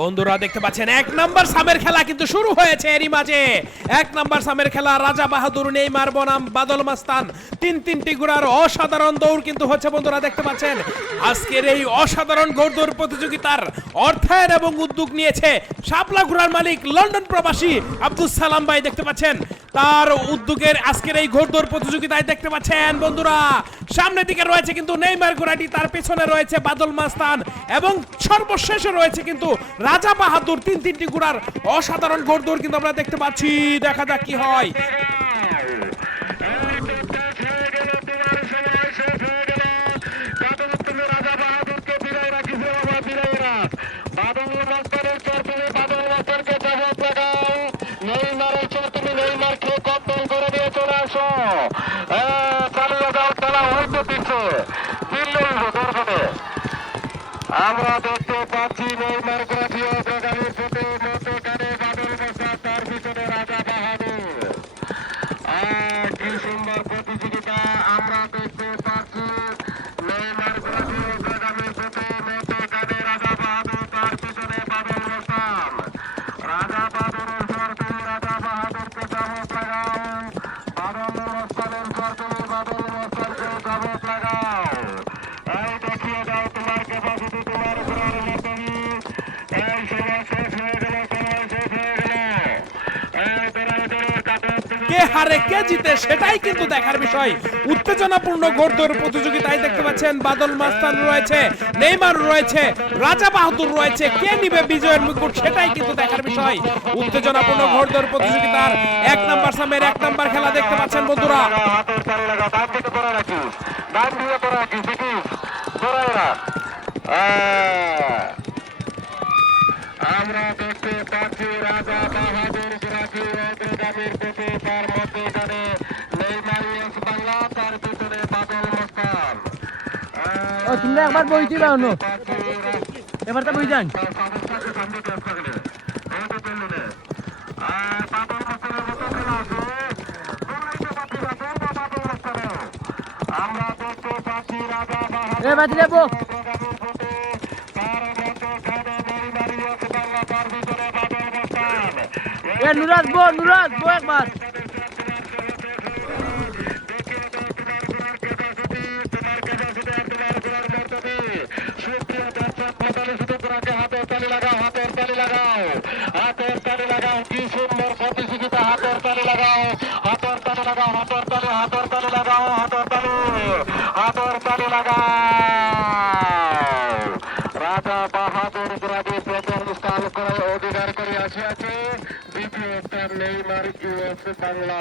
বন্ধুরা দেখতে পাচ্ছেন 1 নাম্বার সামের খেলা কিন্তু শুরু হয়েছে এরই মাঝে। 1 নাম্বার সামের খেলা রাজা বাহাদুর, নেইমার বনাম বাদল মাস্তান, তিনটি ঘোড়ার অসাধারণ দৌড় কিন্তু হচ্ছে। বন্ধুরা দেখতে পাচ্ছেন আজকের এই অসাধারণ ঘোড়দৌড় প্রতিযোগিতার অর্থায়ন এবং উদ্যোগ নিয়েছে শাপলা ঘোড়ার মালিক লন্ডন প্রবাসী আব্দুল সালাম ভাই। দেখতে পাচ্ছেন তার উদ্যোগের আজকের এই ঘোড়দৌড় প্রতিযোগিতায় দেখতে পাচ্ছেন বন্ধুরা সামনের দিকে রয়েছে কিন্তু নেইমার ঘোড়াটি, তার পেছনে রয়েছে বাদল মাস্তান এবং সর্বশেষে রয়েছে কিন্তু রাজা বাহাদুর। তিনটি ঘোড়ার অসাধারণ ঘোড়দৌড় কিন্তু আমরা দেখতে পাচ্ছি। দেখা যাক কি হয়। আমরা দেখতে পাচ্ছি নেইমার গ্রাফিও প্রোগ্রামের ফটো মতো কানে বাদল মাস্টার, তার পিছনে রাজা বাহাদুর। কি সুন্দর প্রতিযোগিতা আমরা দেখতে পাচ্ছি। নেইমার গ্রাফিও প্রোগ্রামের ফটো মতো কানে রাজা বাহাদুর, তার পিছনে বাদল মাস্টার। রাজা বাহাদুরের সরকারি রাজা বাহাদুরকে চাবুক লাগাও, বাদল মাস্টারের সরকারি বাদল মাস্টারকে চাবুক লাগাও। এই দেখিয়ে দাও তোমার ক্যাপাসিটি, তোমার ঘোড়ার মতনই। এই সময় শেষ হয়ে গেল, সময় শেষ হয়ে গেল। এই দৌড়াদৌড়ির কাটে কে হারে কে জিতে সেটাই কিন্তু দেখার বিষয়। উত্তেজনাপূর্ণ ঘোড়দৌড় প্রতিযোগিতায় দেখতে পাচ্ছেন বাদল মাস্তান রয়েছে, নেইমার রয়েছে, রাজা বাহাদুর রয়েছে। কে নিবে বিজয়ের মুকুট সেটাই কিন্তু দেখার বিষয়। উত্তেজনাপূর্ণ ঘোড়দৌড় প্রতিযোগিতার 1 নাম্বার সামের 1 নাম্বার খেলা দেখতে পাচ্ছেন বন্ধুরা। হাতের তালি লাগা, ডান দিকে করে রাখিস, ডান দিকে করে রাখিস, দেখিস দৌড়াই রাখ। আমরা দেখতে পাচ্ছি রাজা বাহাদুর গ্রাফি অগ্রগামীর পথে, তার মধ্যে এখানে নেইমার ইয়েস বাংলা, তার পিছনে বাদল মাস্তান। তোমরা একবার বইতে পারো না, এবার তো বই যান। আমরা দেখতে পাচ্ছি রাজা এ বাজি যাবো নুরাজ বো একবার। হাতের তালি লাগাও, কি সুন্দর প্রতিযোগিতা। হাতের তালি লাগাও, হাতের তালি লাগাও, হাতের তালি, হাতের তালি লাগাও, হাতের তালি, হাতের তালি লাগাও। রাজা বাহাদুর গ্রামে প্রথম স্থান করে অধিকার করে আসিয়াছে। দ্বিতীয় স্থান নেইমার ইউএস বাংলা।